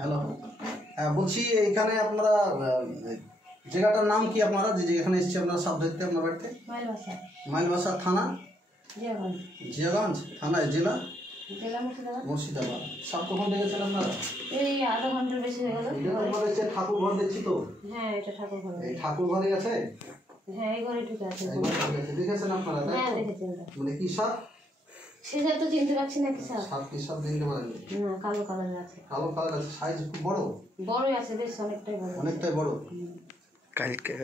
Hello. হ্যাঁ বলছি এইখানে আপনারা জায়গাটার নাম কি আপনারা যেখানে এসেছি আপনারা সাপ ধরতে আপনার বাড়িতে? মাইলবাসা থানা জিয়াগঞ্জ থানা জেলা মুর্শিদাবাদ। সাপ কখন দেখেছেন আপনারা? এই আধা ঘন্টার বেশি হয়ে গেল। এটা তো মনে হচ্ছে ঠাকুর ঘর দেখছি তো। হ্যাঁ এটা ঠাকুর ঘর। এই ঠাকুর ঘরে আছে? হ্যাঁ এই ঘরে ঠিক আছে। দেখেছেন আপনারা? হ্যাঁ দেখেছি। মানে কি সাপ? সেটা তো চিনতে পারছি না কি সাপ। সাপ কি সাপ চিনতে পারেন? না কালো কালার আছে। কালো কালার আছে, সাইজ খুব বড়? বড়ই আছে, বেশ অনেকটাই বড়। অনেকটাই বড়। কালকে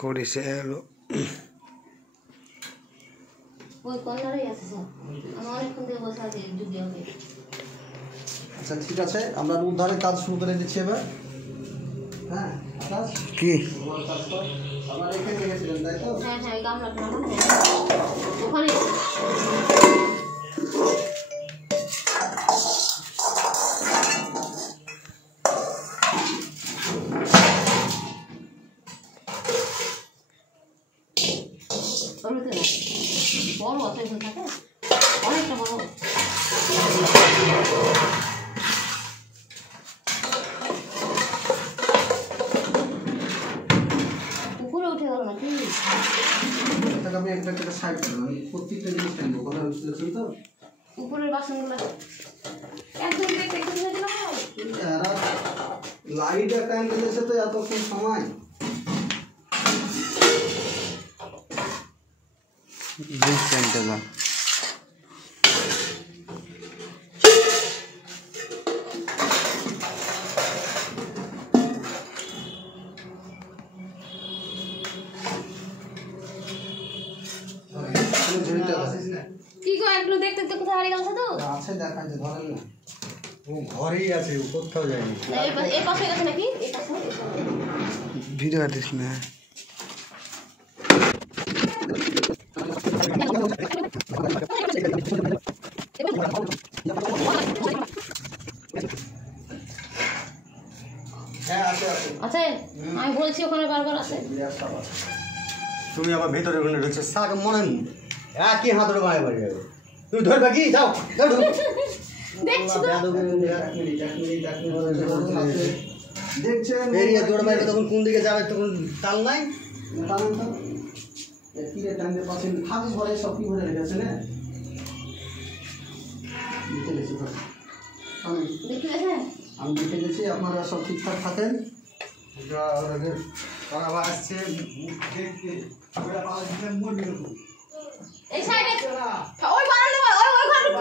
করেছে ওই কর্নারেই আছে স্যার। আমি অনেকক্ষণ থেকে বসে আছি যুগে হবে। আচ্ছা ঠিক আছে, আমরা উদ্ধারের কাজ শুরু করে দিচ্ছি এবার। হ্যাঁ আকাশ কি আপনারা এখানে রেখেছিলেন তাই তো? হ্যাঁ হ্যাঁ এই গামলাটা না ওখানে বড় অত এখানে থাকে অনেকটা বড়। উপরে উঠে গেল নাকি? আমি একটা সাইড করলাম, আমি প্রত্যেকটা জিনিস টানবো, কথা বুঝতেছেন তো? উপরের বাসনগুলো একদম দেখতে একদম হয়ে গেল। লাইট একটা অ্যাঙ্গেল এসে তো এতক্ষণ সময় ডিসেন্টেলা কি গো একটু দেখতে দেখতে কোথায় হারিয়ে গেছে তো? আছে দেখাই যে ধরেন না, ও ঘরেই আছে, ও কোথাও যায়নি। এই পাশে গেছে নাকি? এই পাশে ভিডিও দিস না। হ্যাঁ আছে আছে আছে। আমি বলছি ওখানে বারবার আছে। তুমি আবার ভেতরে ওখানে ঢুকছো শাক মনে একই হাতের বাড়ি বাড়ি যাবে। তুমি ধরবে কি যাও যাও দেখছি তো দেখছেন এরিয়া দৌড় মারবে তখন কোন দিকে যাবে তখন তাল নাই। ঠাকুর ঘরে সব কি ঘরে রেখেছে না? আমি দেখে গেছি, আপনারা সব ঠিকঠাক থাকেন। আসছে এই সাইডে ওই বারান্দা ওই ঘরে ঢুকো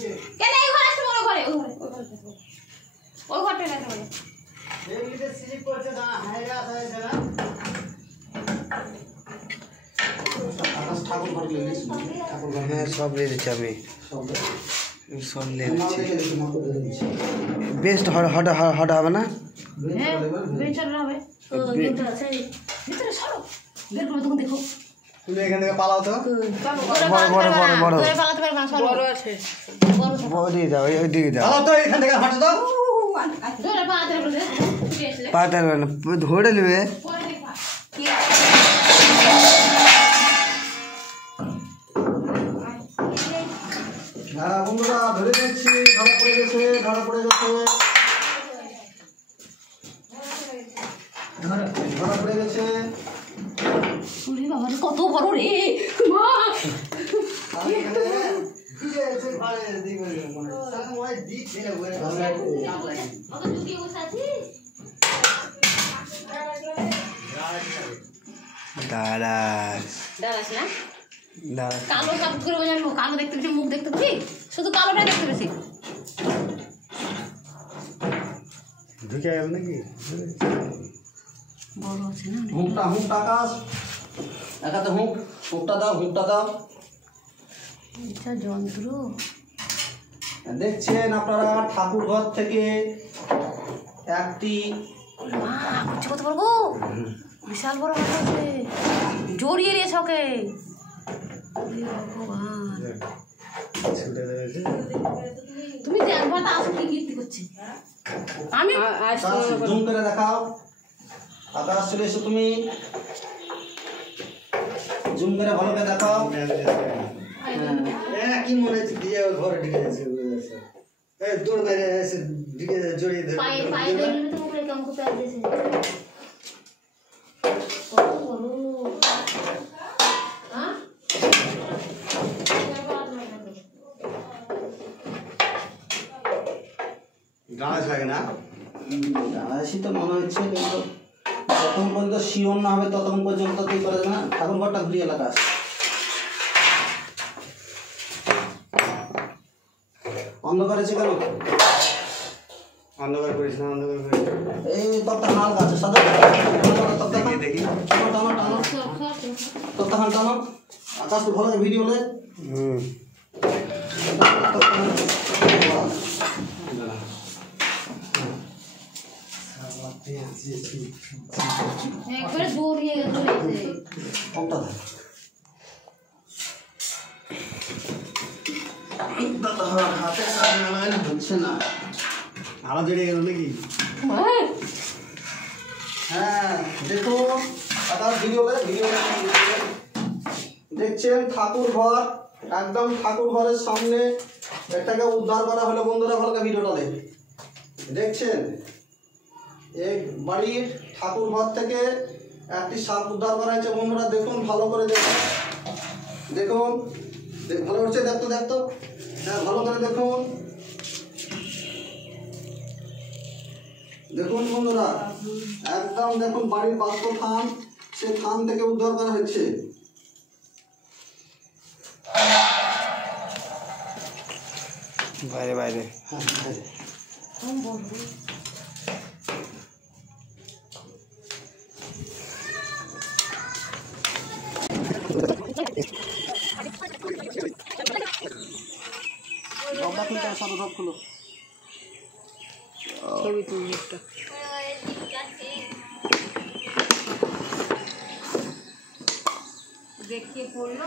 কেন? এই ঘরে আসতে বলো, ঘরে ওই ঘরটা দেখো বলো। এইদিকে স্লিপ করছে না হাইরা আছে না। আকাশ ঠাকুর ঘর নিয়ে গেছি, ঠাকুর ঘর হ্যাঁ সব নিয়ে দিচ্ছি আমি, সব নিয়ে দিচ্ছি। দিচ্ছি বেস্ট হট হট হবে না? হ্যাঁ বেচার হবে তো গেমটা আছে ভিতরে সরো বের করে তখন দেখো। তুমি এখান থেকে পালাও তো। বড় পালাতে পারবে না, বড় আছে বড় দিয়ে যাও, ওই দিকে যাও। পালাও তো এখান থেকে হাঁটো তো। ধরে পালাতে পারবে না, ছুটে আসলে পাতা ধরে নেবে। পরে দেখবা হ্যাঁ বন্ধুরা ধরে নিচ্ছি, ধরা পড়ে গেছে ধরা পড়ে গেছে। ওরে বাবা কত বড় রে মা। দাঁড়াস না কালো কাপড় করে বোঝাবো, কালো দেখতে বেশি, মুখ দেখতে বেশি, শুধু কালোটাই দেখতে বেশি। ঢুকে গেল নাকি? বড় আছে না হুঁকটা আকাশ একাতে হুঁকটা দাও। এটা যন্ত্র দেখছেন আপনারা ঠাকুর ঘর থেকে একটি মা করছে কত বড় গো, বিশাল বড় মাছ আছে, জড়িয়ে নিয়েছে ওকে। ভগবান তুমি যে একবার তা আসো কি কীর্তি করছে। আমি জুম করে দেখাও আকাশ, চলে এসো তুমি, জুম করে ভালো করে দেখাও। কি মনে হচ্ছে দিয়ে ঘরে ঢুকে যাচ্ছে। এই দৌড় মেরে এসে দিকে জড়িয়ে ধরে পায়ে পায়ে ধরলে তো মুখে কামকে প্যার দিয়েছে কত বড় হ্যাঁ গাছ লাগে না জানাসি তো মনে হচ্ছে, কিন্তু যতক্ষণ পর্যন্ত শিওর না হবে ততক্ষণ পর্যন্ত কি করা যাবে না। ঠাকুরঘরটা ঘুরিয়ে এলাকা আছে। অন্ধকার আছে কেন? অন্ধকার করিস না, অন্ধকার করিস না। এই তত্তা হালকা আছে সাদা তত্তা দেখি দেখি টানো টানো টানো তত্তা খান টানো। আকাশ তো ভালো ভিডিও লে একবারে দৌড়িয়ে গেছে কোনটা হাতে হচ্ছে না। আলো জড়িয়ে গেল নাকি? হ্যাঁ দেখুন আকাশ ভিডিও দেখছেন ঠাকুর ঘর, একদম ঠাকুর ঘরের সামনে এটাকে উদ্ধার করা হলো। বন্ধুরা ভালো ভিডিওটা দেখছেন, এই বাড়ির ঠাকুর ঘর থেকে একটি সাপ উদ্ধার করা হয়েছে। বন্ধুরা দেখুন, ভালো করে দেখুন, দেখুন ভালো হচ্ছে, দেখতো দেখতো, হ্যাঁ ভালো করে দেখুন, দেখুন বন্ধুরা একদম দেখুন বাড়ির বাস্তব থান, সেই থান থেকে উদ্ধার করা হয়েছে। বাইরে বাইরে ছবি তুলি একটা দেখিয়ে পড়লো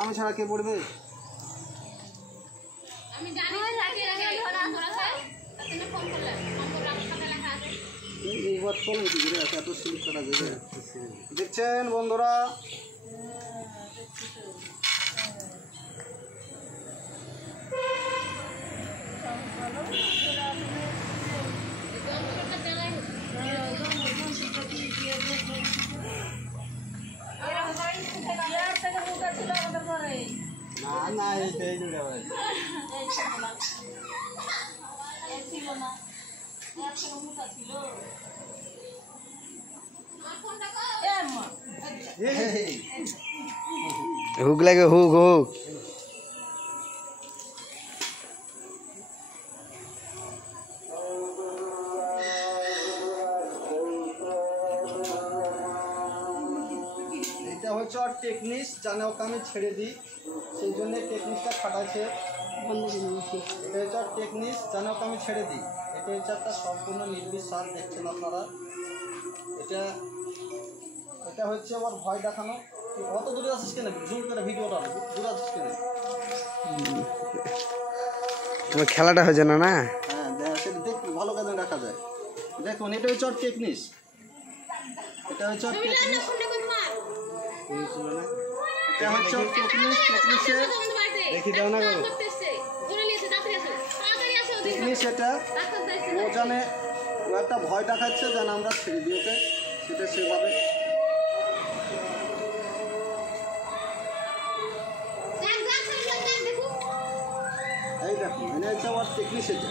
আমি ছাড়া কে পড়বে? আমি জানি ফোন করলে লেখা আছে দেখছেন বন্ধুরা না এইটাই জুড়ে ভাই হুক লাগে হুক হুক এটা হচ্ছে আর টেকনিস, জানে ওকে আমি ছেড়ে দিই, সেই জন্য টেকনিসটা খাটাচ্ছে। এটা হচ্ছে আর টেকনিস, জানে ওকে আমি ছেড়ে দিই। এটা হচ্ছে একটা সম্পূর্ণ নির্বিষ সার, দেখছেন আপনারা। এটা এটা হচ্ছে আবার ভয় দেখানো। অত দূরে আসিস কেন? জুম করে ভিডিওটা দূরে আসিস কেন? তোমার খেলাটা হয়েছে না না? হ্যাঁ সেটা দেখ, ভালো কাজে দেখা যায়। দেখুন এটা হচ্ছে আর টেকনিস, এটা হচ্ছে আর টেকনিস, এটা হচ্ছে আর টেকনিস। টেকনিসে দেখি দাও না গো টেকনিস এটা ও জানে, ও একটা ভয় দেখাচ্ছে যেন আমরা ছেড়ে দিই ওকে, সেটা সেভাবে। এই দেখুন এটা হচ্ছে আমার টেকনিস। এটা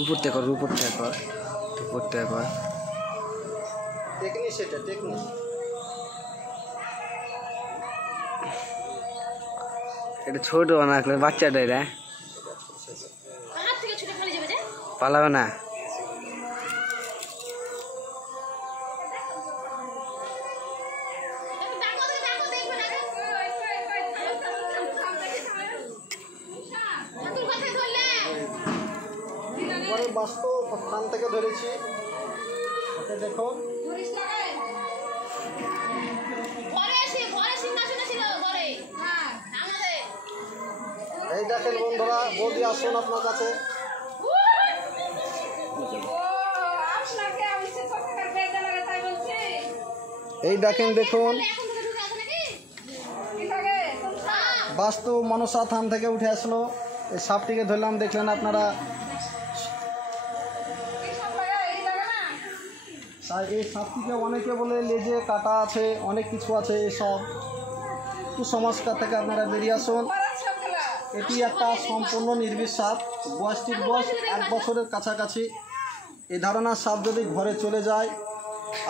উপরটা কর উপরটা কর উপরটা কর টেকনিস, এটা টেকনিস। এটা ছোট বানাকলে বাচ্চাটা এরা পালাবে না। বাস্তব স্থান থেকে ধরেছি, ওকে দেখুন। এই দেখেন বন্ধুরা, বৌদি আসুন আপনার কাছে। এই দেখেন, দেখুন বাস্তু মনসা থান থেকে উঠে আসলো। এই সাপটিকে ধরলাম, দেখলেন আপনারা। তাই এই সাপটিকে অনেকে বলে লেজে কাটা আছে, অনেক কিছু আছে। এইসব কুসংস্কার থেকে আপনারা বেরিয়ে আসুন। এটি একটা সম্পূর্ণ নির্বিষ সাপ। বয়সটির বয়স 1 বছরের কাছাকাছি। এই ধারণার সাপ যদি ঘরে চলে যায়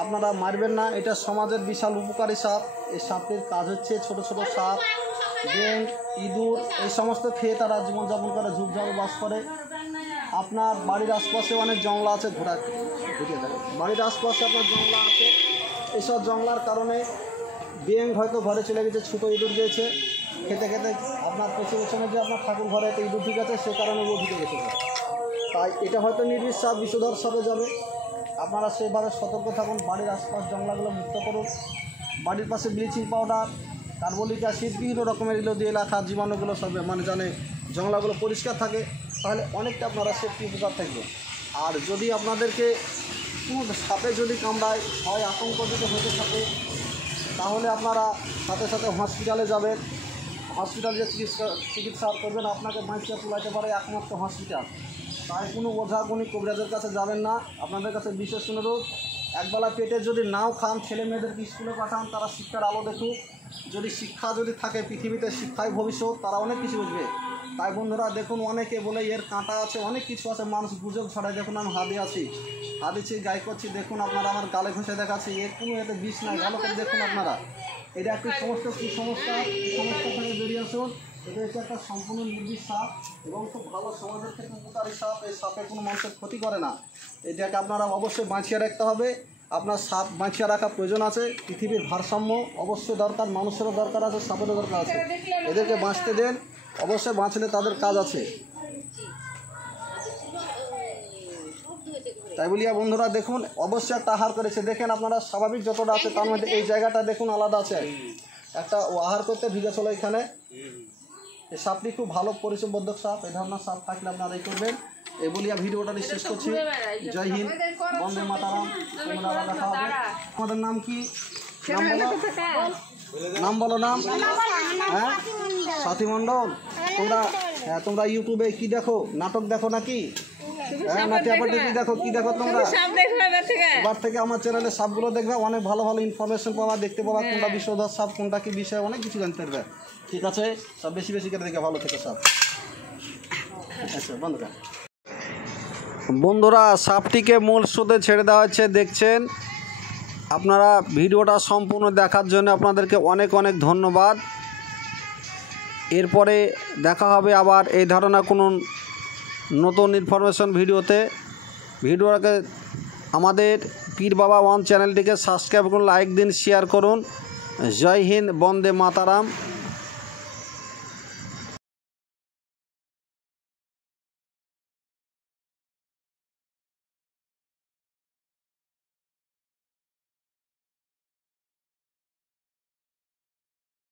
আপনারা মারবেন না। এটা সমাজের বিশাল উপকারী সাপ। এই সাপটির কাজ হচ্ছে ছোট ছোট সাপ, ব্যাঙ, ইঁদুর এই সমস্ত খেয়ে তারা জীবনযাপন করে, ঝুপঝাড়ে বাস করে। আপনার বাড়ির আশপাশে অনেক জংলা আছে, বাড়ির আশপাশে আপনার জংলা আছে। এইসব জংলার কারণে ব্যাঙ হয়তো ঘরে চলে গেছে, ছোটো ইঁদুর গিয়েছে খেতে খেতে আপনার পেছনে যে আপনার ঠাকুর ঘরে একটা ইঁদুর ঠিক আছে, সে কারণে ও ঢুকে গেছে। তাই এটা হয়তো নির্বিষ সাপ, বিষধর সাপে যাবে। আপনারা সেভাবে সতর্ক থাকুন। বাড়ির আশপাশ জংলাগুলো মুক্ত করুন। বাড়ির পাশে ব্লিচিং পাউডার, কার্বলিক অ্যাসিড, বিভিন্ন রকমের এগুলো দিয়ে রাখা, জীবাণুগুলো সব জানে জংলাগুলো পরিষ্কার থাকে, তাহলে অনেকটা আপনারা সেফটি উপকার থাকবে। আর যদি আপনাদেরকে কোনো সাপে যদি কামড়ায়, হয় আতঙ্ক যদি হতে থাকে, তাহলে আপনারা সাথে সাথে হসপিটালে যাবেন। হসপিটালে যে চিকিৎসা করবেন, আপনাকে বাঁচিয়ে তোলাতে পারে একমাত্র হসপিটাল। তাই কোনো ওঝা গুণী কবিরাজের কাছে যাবেন না। আপনাদের কাছে বিশেষ অনুরোধ, একবেলা পেটে যদি নাও খান, ছেলে মেয়েদেরকে স্কুলে পাঠান, তারা শিক্ষার আলো দেখুক। যদি শিক্ষা যদি থাকে, পৃথিবীতে শিক্ষাই ভবিষ্যৎ, তারা অনেক কিছু বুঝবে। তাই বন্ধুরা দেখুন, অনেকে বলে এর কাঁটা আছে, অনেক কিছু আছে, মানুষ গুজব ছড়ায়। দেখুন আমি হাতে আছি, হাদিছি গায়ে করছি, দেখুন আপনারা আমার গালে ঘষে দেখাচ্ছি, এর কোনো এতে বিষ নাই। ভালো করে দেখুন আপনারা, এটা একটি সমস্ত কুসংস্কার থেকে বেরিয়ে আসুন। এটা হচ্ছে একটা সম্পূর্ণ নির্দিষ্ট সাপ এবং খুব ভালো সমাজের থেকে উপকারী সাপ। এই সাপে কোনো মানুষের ক্ষতি করে না। এটাকে আপনারা অবশ্যই বাঁচিয়ে রাখতে হবে। আপনার সাপ বাঁচিয়ে রাখা প্রয়োজন আছে। পৃথিবীর ভারসাম্য অবশ্যই দরকার, মানুষেরও দরকার আছে, সাপেরও দরকার আছে। এদেরকে বাঁচতে দেন, অবশ্যই বাঁচলে তাদের কাজ আছে। তাই বলিয়া বন্ধুরা দেখুন, অবশ্যই একটা আহার করেছে। দেখেন আপনারা, স্বাভাবিক যতটা আছে তার মধ্যে এই জায়গাটা দেখুন আলাদা আছে। একটা ও আহার করতে ভিজে চলো এখানে। এই সাপটি খুব ভালো পরিচয়বদ্ধক সাপ। এই ধরনের সাপ থাকলে আপনারা এই করবেন। এই বলিয়া ভিডিওটা শেষ করছি। জয় হিন্দ, বন্দে মাতারাম। তোমরা দেখা হবে। আমাদের নাম কি? নাম বলো, নাম? হ্যাঁ, সাথী মণ্ডল। তোমরা ইউটিউবে কি দেখো? নাটক দেখো নাকি? হ্যাঁ, নাটিয়াপাটি দেখো, কি দেখো তোমরা? এবার থেকে আমার চ্যানেলে সাপগুলো দেখবে, অনেক ভালো ভালো ইনফরমেশন পাবা, দেখতে পাবা কোনটা বিষধর সাপ, কোনটা কি বিষয়, অনেক কিছু জানতে পারবে। ঠিক আছে, সব বেশি বেশি করে দেখে ভালো থেকে সাপ। আচ্ছা বন্ধুরা, সাপটিকে মূল স্রোতে ছেড়ে দেওয়া হচ্ছে, দেখছেন আপনারা। ভিডিওটা সম্পূর্ণ দেখার জন্য আপনাদেরকে অনেক অনেক ধন্যবাদ। এরপরে দেখা হবে আবার এই ধরনের কোনো নতুন ইনফরমেশন ভিডিওতে। ভিডিওটাকে আমাদের পীর বাবা ওয়ান চ্যানেলটিকে সাবস্ক্রাইব করুন, লাইক দিন, শেয়ার করুন। জয় হিন্দ, বন্দে মাতারাম।